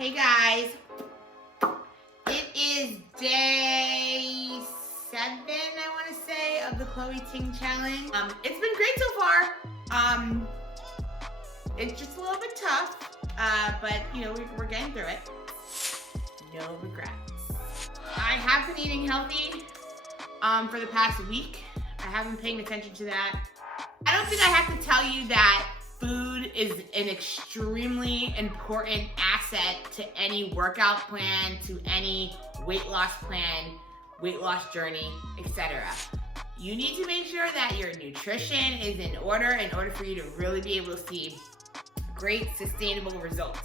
Hey guys, it is day 7, I want to say, of the Chloe Ting challenge. It's been great so far. It's just a little bit tough, but you know, we're getting through it. No regrets. I have been eating healthy for the past week. I have been paying attention to that. I don't think I have to tell you that food is an extremely important asset to any workout plan, to any weight loss plan, weight loss journey, etc. You need to make sure that your nutrition is in order for you to really be able to see great sustainable results.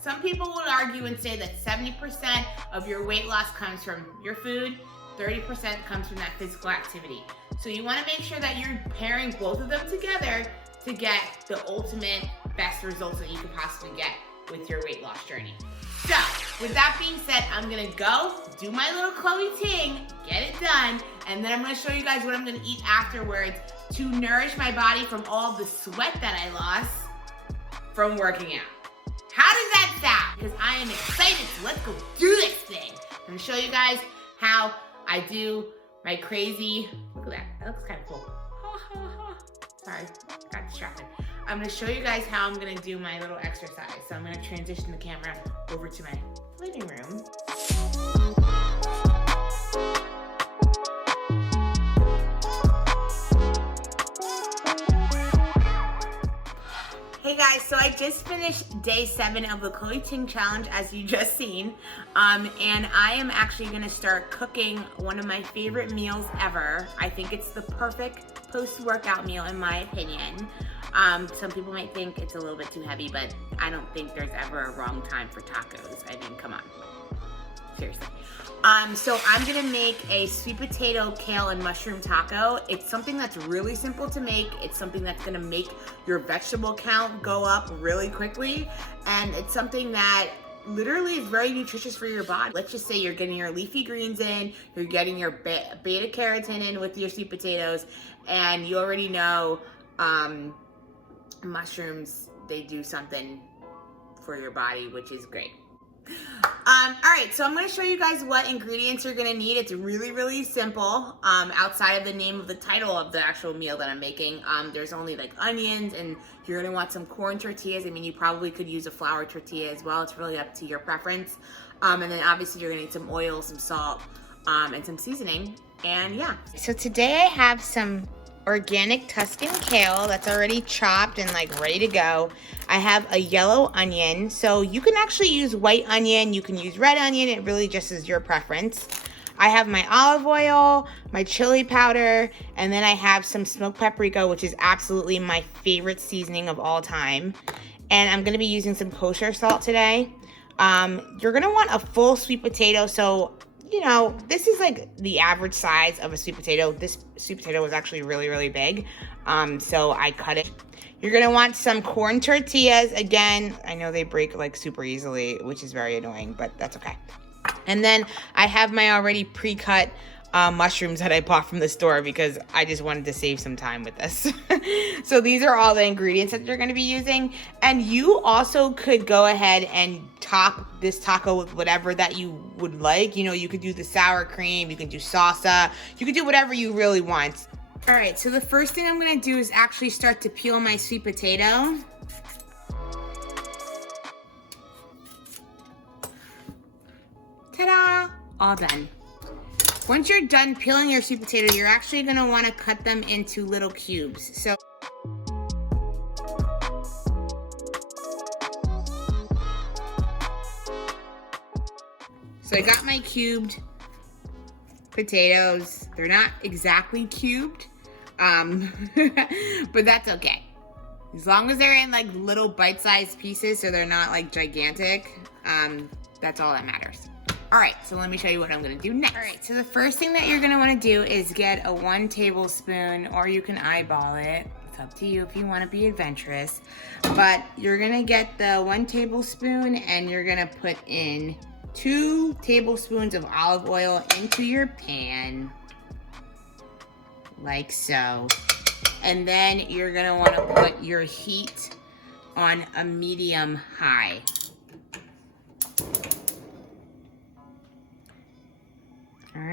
Some people would argue and say that 70% of your weight loss comes from your food, 30% comes from that physical activity. So you want to make sure that you're pairing both of them together to get the ultimate best results that you could possibly get with your weight loss journey. So, with that being said, I'm gonna go do my little Chloe Ting, get it done, and then I'm gonna show you guys what I'm gonna eat afterwards to nourish my body from all the sweat that I lost from working out. How does that sound? Because I am excited, so let's go do this thing. I'm gonna show you guys how I do my crazy, look at that looks kind of cool. Sorry, got distracted. I'm gonna show you guys how I'm gonna do my little exercise. So I'm gonna transition the camera over to my living room. Hey guys, so I just finished day 7 of the Chloe Ting challenge, as you just seen, and I am actually gonna start cooking one of my favorite meals ever. I think it's the perfect post-workout meal in my opinion. Some people might think it's a little bit too heavy, but I don't think there's ever a wrong time for tacos. I mean, come on, seriously. So I'm gonna make a sweet potato, kale, and mushroom taco. It's something that's really simple to make. It's something that's gonna make your vegetable count go up really quickly. And it's something that literally is very nutritious for your body. Let's just say you're getting your leafy greens in, you're getting your beta carotene in with your sweet potatoes, and you already know mushrooms, they do something for your body, which is great. Alright, so I'm going to show you guys what ingredients you're going to need. It's really, really simple. Outside of the name of the title of the actual meal that I'm making, there's only like onions, and you're going to want some corn tortillas. I mean, you probably could use a flour tortilla as well. It's really up to your preference. And then obviously you're going to need some oil, some salt, and some seasoning. And yeah. So today I have some organic Tuscan kale that's already chopped and like ready to go. I have a yellow onion, so you can actually use white onion, you can use red onion, it really just is your preference. I have my olive oil, my chili powder, and then I have some smoked paprika, which is absolutely my favorite seasoning of all time. And I'm gonna be using some kosher salt today. You're gonna want a full sweet potato, so you know, this is like the average size of a sweet potato. This sweet potato was actually really, really big, so I cut it. You're gonna want some corn tortillas. Again, I know they break like super easily, which is very annoying, but that's okay. And then I have my already pre-cut mushrooms that I bought from the store because I just wanted to save some time with this. So these are all the ingredients that you're going to be using. And you also could go ahead and top this taco with whatever that you would like. You know, you could do the sour cream, you can do salsa, you could do whatever you really want. All right, so the first thing I'm going to do is actually start to peel my sweet potato. Ta-da! All done. Once you're done peeling your sweet potato, you're actually going to want to cut them into little cubes. So I got my cubed potatoes. They're not exactly cubed, but that's okay. As long as they're in like little bite-sized pieces so they're not like gigantic, that's all that matters. All right, so let me show you what I'm gonna do next. All right, so the first thing that you're gonna wanna do is get a 1 tablespoon, or you can eyeball it. It's up to you if you wanna be adventurous. But you're gonna get the 1 tablespoon and you're gonna put in 2 tablespoons of olive oil into your pan, like so. And then you're gonna wanna put your heat on a medium high.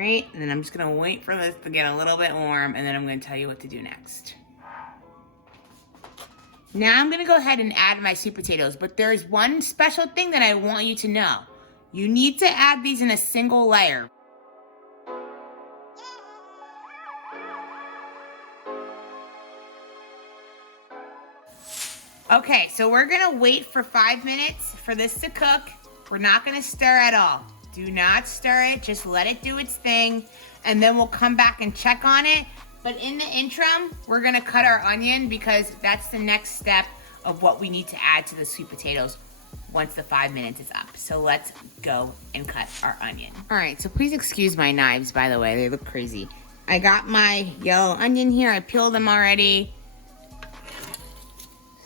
right, and then I'm just gonna wait for this to get a little bit warm, and then I'm gonna tell you what to do next. Now I'm gonna go ahead and add my sweet potatoes, but there's one special thing that I want you to know. You need to add these in a single layer. Okay, so we're gonna wait for 5 minutes for this to cook. We're not gonna stir at all. Do not stir it, just let it do its thing, and then we'll come back and check on it. But in the interim, we're gonna cut our onion because that's the next step of what we need to add to the sweet potatoes once the 5 minutes is up. So let's go and cut our onion. All right, so please excuse my knives, by the way, they look crazy. I got my yellow onion here, I peeled them already.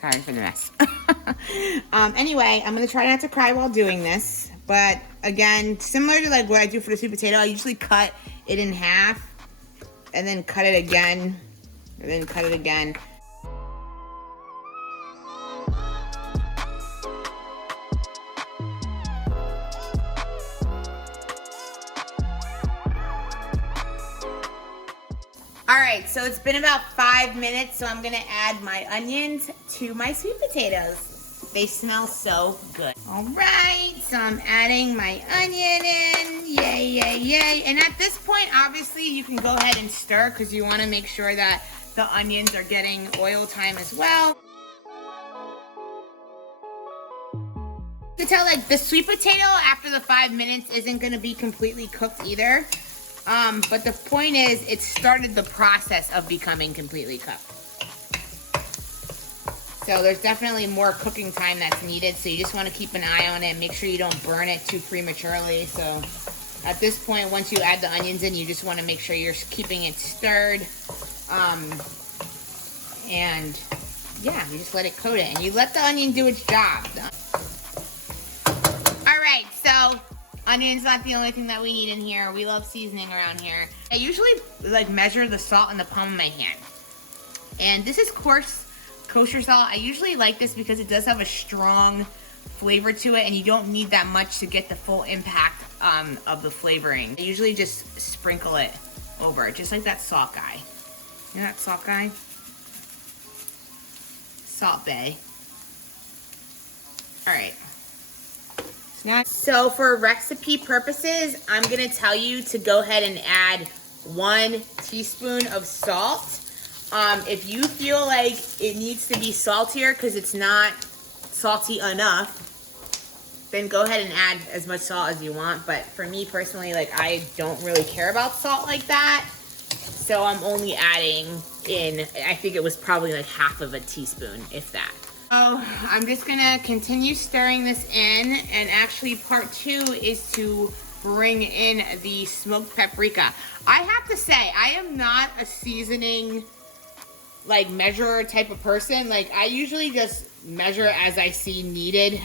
Sorry for the mess. Anyway, I'm gonna try not to cry while doing this, but again, similar to like what I do for the sweet potato, I usually cut it in half and then cut it again, and then cut it again. All right, so it's been about 5 minutes, so I'm gonna add my onions to my sweet potatoes. They smell so good. All right, so I'm adding my onion in. Yay, yay, yay. And at this point, obviously, you can go ahead and stir because you wanna make sure that the onions are getting oil time as well. You can tell like the sweet potato after the 5 minutes isn't gonna be completely cooked either. But the point is, it started the process of becoming completely cooked. So there's definitely more cooking time that's needed, so you just want to keep an eye on it and make sure you don't burn it too prematurely. So at this point, once you add the onions in, you just want to make sure you're keeping it stirred. And yeah, you just let it coat it, and you let the onion do its job. All right, so onion's not the only thing that we need in here. We love seasoning around here. I usually like measure the salt in the palm of my hand. And this is coarse kosher salt. I usually like this because it does have a strong flavor to it and you don't need that much to get the full impact of the flavoring. I usually just sprinkle it over, just like that salt guy. You know that salt guy? Salt Bay. All right. So for recipe purposes, I'm gonna tell you to go ahead and add 1 teaspoon of salt. If you feel like it needs to be saltier because it's not salty enough, then go ahead and add as much salt as you want. But for me personally, like I don't really care about salt like that. So I'm only adding in, I think it was probably like half of a teaspoon, if that. So I'm just gonna continue stirring this in, and actually part 2 is to bring in the smoked paprika. I have to say, I am not a seasoning like measurer type of person. Like I usually just measure as I see needed.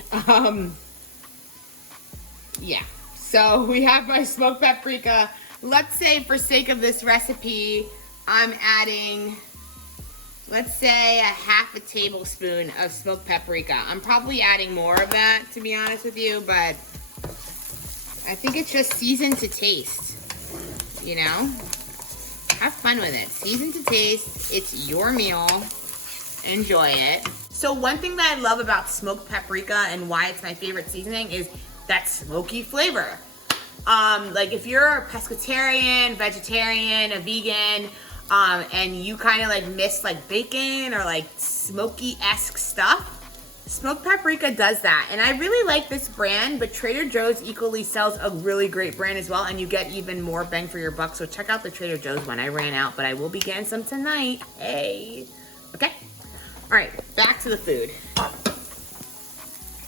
Yeah, so we have my smoked paprika. Let's say for sake of this recipe, I'm adding, let's say a half a tablespoon of smoked paprika. I'm probably adding more of that, to be honest with you, but I think it's just seasoned to taste, you know? Have fun with it. Season to taste. It's your meal. Enjoy it. So one thing that I love about smoked paprika and why it's my favorite seasoning is that smoky flavor. Like if you're a pescatarian, vegetarian, a vegan, and you kind of like miss like bacon or like smoky-esque stuff, smoked paprika does that. And I really like this brand, but Trader Joe's equally sells a really great brand as well, and you get even more bang for your buck. So check out the Trader Joe's one. I ran out, but I will be getting some tonight. Hey. Okay. All right, back to the food.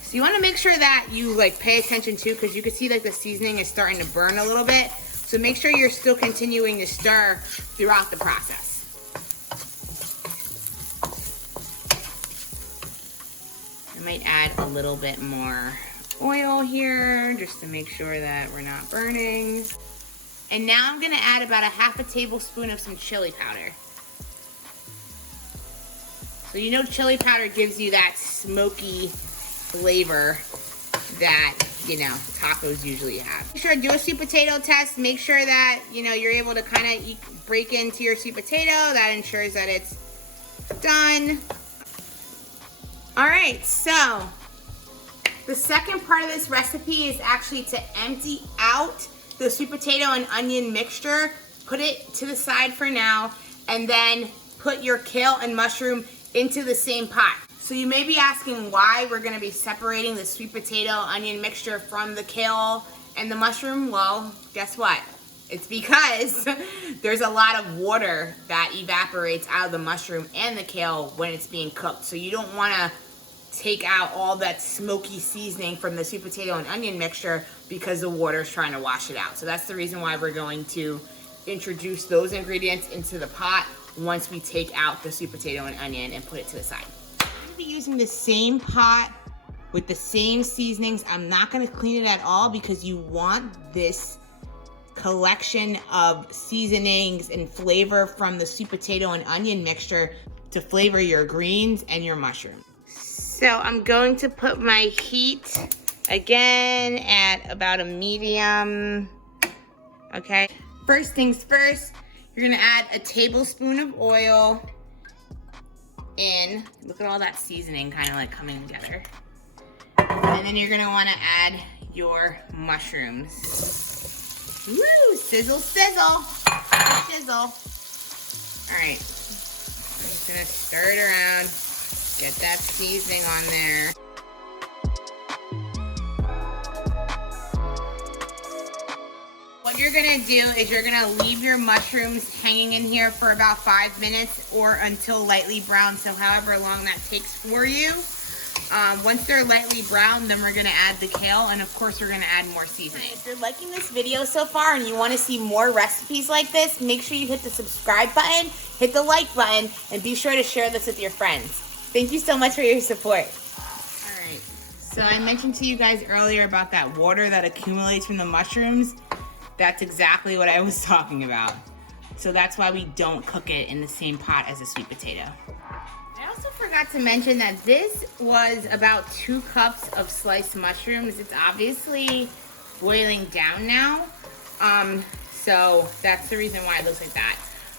So you want to make sure that you like pay attention too, because you can see like the seasoning is starting to burn a little bit. So make sure you're still continuing to stir throughout the process. I might add a little bit more oil here just to make sure that we're not burning. And now I'm gonna add about a half a tablespoon of some chili powder. So you know chili powder gives you that smoky flavor that you know, tacos usually have. Make sure to do a sweet potato test. Make sure that, you know, you're able to kind of break into your sweet potato. That ensures that it's done. All right, so the second part of this recipe is actually to empty out the sweet potato and onion mixture. Put it to the side for now, and then put your kale and mushroom into the same pot. So you may be asking why we're gonna be separating the sweet potato onion mixture from the kale and the mushroom. Well, guess what? It's because there's a lot of water that evaporates out of the mushroom and the kale when it's being cooked. So you don't wanna take out all that smoky seasoning from the sweet potato and onion mixture because the water is trying to wash it out. So that's the reason why we're going to introduce those ingredients into the pot once we take out the sweet potato and onion and put it to the side. I'm gonna be using the same pot with the same seasonings. I'm not gonna clean it at all because you want this collection of seasonings and flavor from the sweet potato and onion mixture to flavor your greens and your mushroom. So I'm going to put my heat again at about a medium, okay? First things first, you're gonna add a tablespoon of oil in. Look at all that seasoning kind of like coming together. And then you're gonna wanna add your mushrooms. Woo, sizzle, sizzle, sizzle. All right, I'm just gonna stir it around, get that seasoning on there. What you're gonna do is you're gonna leave your mushrooms hanging in here for about 5 minutes or until lightly brown, so however long that takes for you. Once they're lightly brown, then we're gonna add the kale, and of course we're gonna add more seasoning. If you're liking this video so far and you wanna see more recipes like this, make sure you hit the subscribe button, hit the like button, and be sure to share this with your friends. Thank you so much for your support. All right, so I mentioned to you guys earlier about that water that accumulates from the mushrooms. That's exactly what I was talking about. So that's why we don't cook it in the same pot as a sweet potato. I also forgot to mention that this was about 2 cups of sliced mushrooms. It's obviously boiling down now. So that's the reason why it looks like that.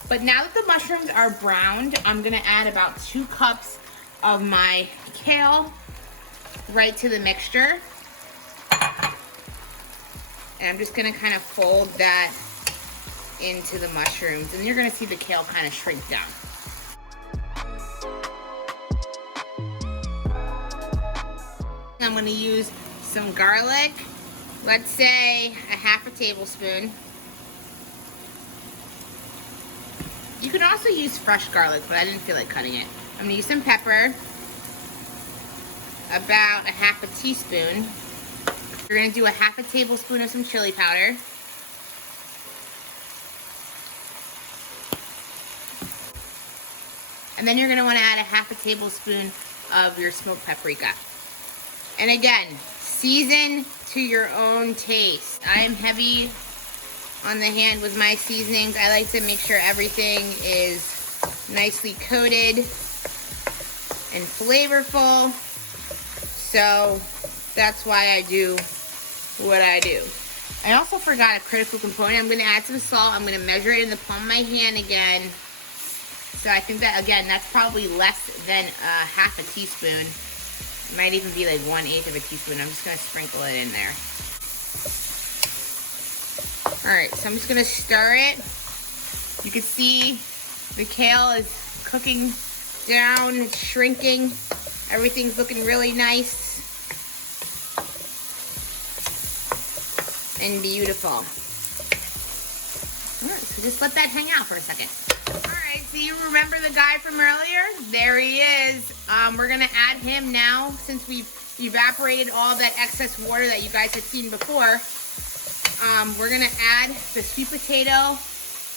But now that the mushrooms are browned, I'm gonna add about 2 cups of my kale right to the mixture. And I'm just gonna kind of fold that into the mushrooms, and you're gonna see the kale kind of shrink down. I'm gonna use some garlic, let's say a half a tablespoon. You can also use fresh garlic, but I didn't feel like cutting it. I'm gonna use some pepper, about a half a teaspoon. We're gonna do a half a tablespoon of some chili powder. And then you're gonna wanna add a half a tablespoon of your smoked paprika. And again, season to your own taste. I am heavy on the hand with my seasonings. I like to make sure everything is nicely coated and flavorful. So that's why I do what I do. I also forgot a critical component. I'm gonna add some salt. I'm gonna measure it in the palm of my hand again. So I think that, again, that's probably less than a half a teaspoon. It might even be like 1/8 of a teaspoon. I'm just gonna sprinkle it in there. All right, so I'm just gonna stir it. You can see the kale is cooking down, it's shrinking. Everything's looking really nice and beautiful. All right, so just let that hang out for a second. All right, so you remember the guy from earlier? There he is. We're gonna add him now since we've evaporated all that excess water that you guys had seen before. We're gonna add the sweet potato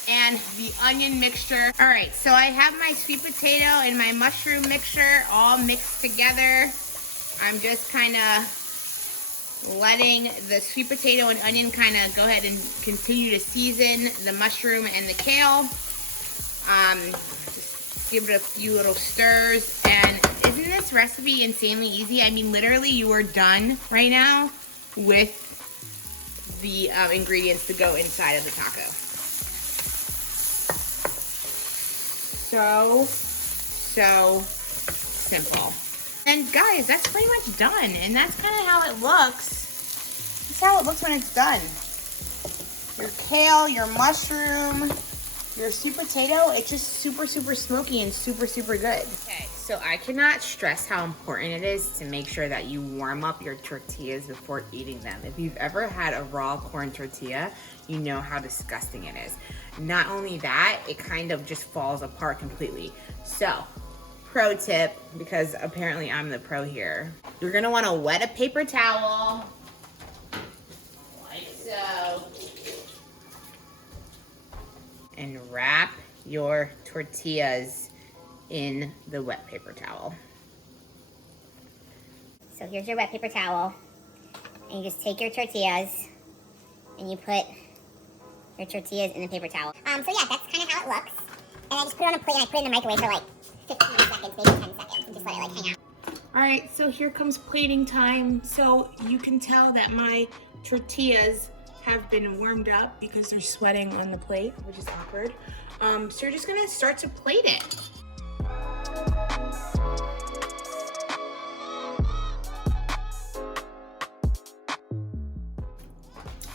and the onion mixture. All right, so I have my sweet potato and my mushroom mixture all mixed together. I'm just kind of letting the sweet potato and onion kind of go ahead and continue to season the mushroom and the kale. Just give it a few little stirs. And isn't this recipe insanely easy? I mean, literally you are done right now with the ingredients to go inside of the taco. So simple. And guys, that's pretty much done. And that's kind of how it looks. That's how it looks when it's done. Your kale, your mushroom, your sweet potato, it's just super smoky and super good. Okay, so I cannot stress how important it is to make sure that you warm up your tortillas before eating them. If you've ever had a raw corn tortilla, you know how disgusting it is. Not only that, it kind of just falls apart completely. So, pro tip, because apparently I'm the pro here. You're gonna wanna wet a paper towel, like so, and wrap your tortillas in the wet paper towel. So here's your wet paper towel, and you just take your tortillas and you put your tortillas in the paper towel. So yeah, that's kind of how it looks. And I just put it on a plate and I put it in the microwave for like 15 seconds, maybe 10 seconds, and just let it like hang out. All right, so here comes plating time. So you can tell that my tortillas have been warmed up because they're sweating on the plate, which is awkward. So you're just gonna start to plate it.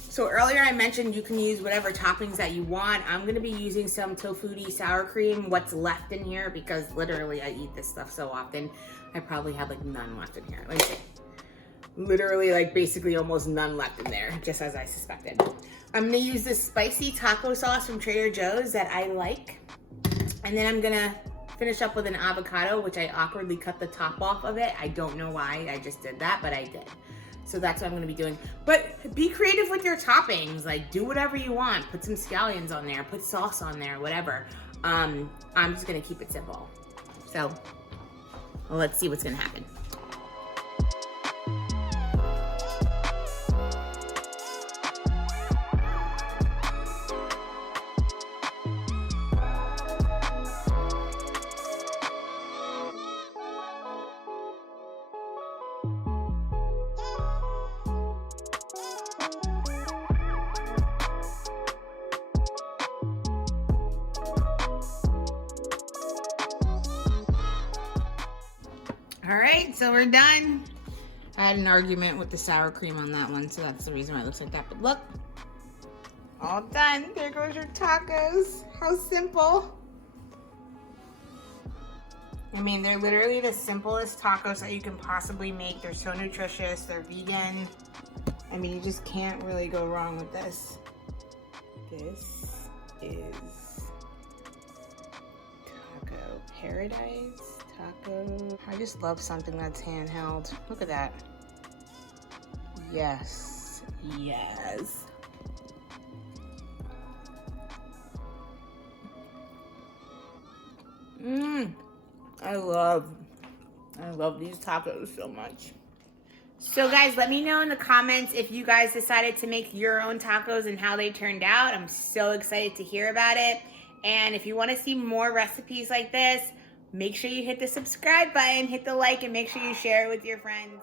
So earlier I mentioned you can use whatever toppings that you want. I'm gonna be using some tofu sour cream, what's left in here, because literally I eat this stuff so often. I probably have like none left in here. Let me see. Literally like basically almost none left in there, just as I suspected. I'm gonna use this spicy taco sauce from Trader Joe's that I like. And then I'm gonna finish up with an avocado, which I awkwardly cut the top off of it. I don't know why I just did that, but I did. So that's what I'm gonna be doing. But be creative with your toppings. Like, do whatever you want. Put some scallions on there, put sauce on there, whatever. I'm just gonna keep it simple. So, well, let's see what's gonna happen. All right, so we're done. I had an argument with the sour cream on that one, so that's the reason why it looks like that. But look, all done. There goes your tacos. How simple. I mean, they're literally the simplest tacos that you can possibly make. They're so nutritious, they're vegan. I mean, you just can't really go wrong with this. This is taco paradise. Taco. I just love something that's handheld. Look at that. Yes. Yes. I love these tacos so much. So guys, let me know in the comments if you guys decided to make your own tacos and how they turned out. I'm so excited to hear about it. And if you want to see more recipes like this, make sure you hit the subscribe button, hit the like, and make sure you share it with your friends.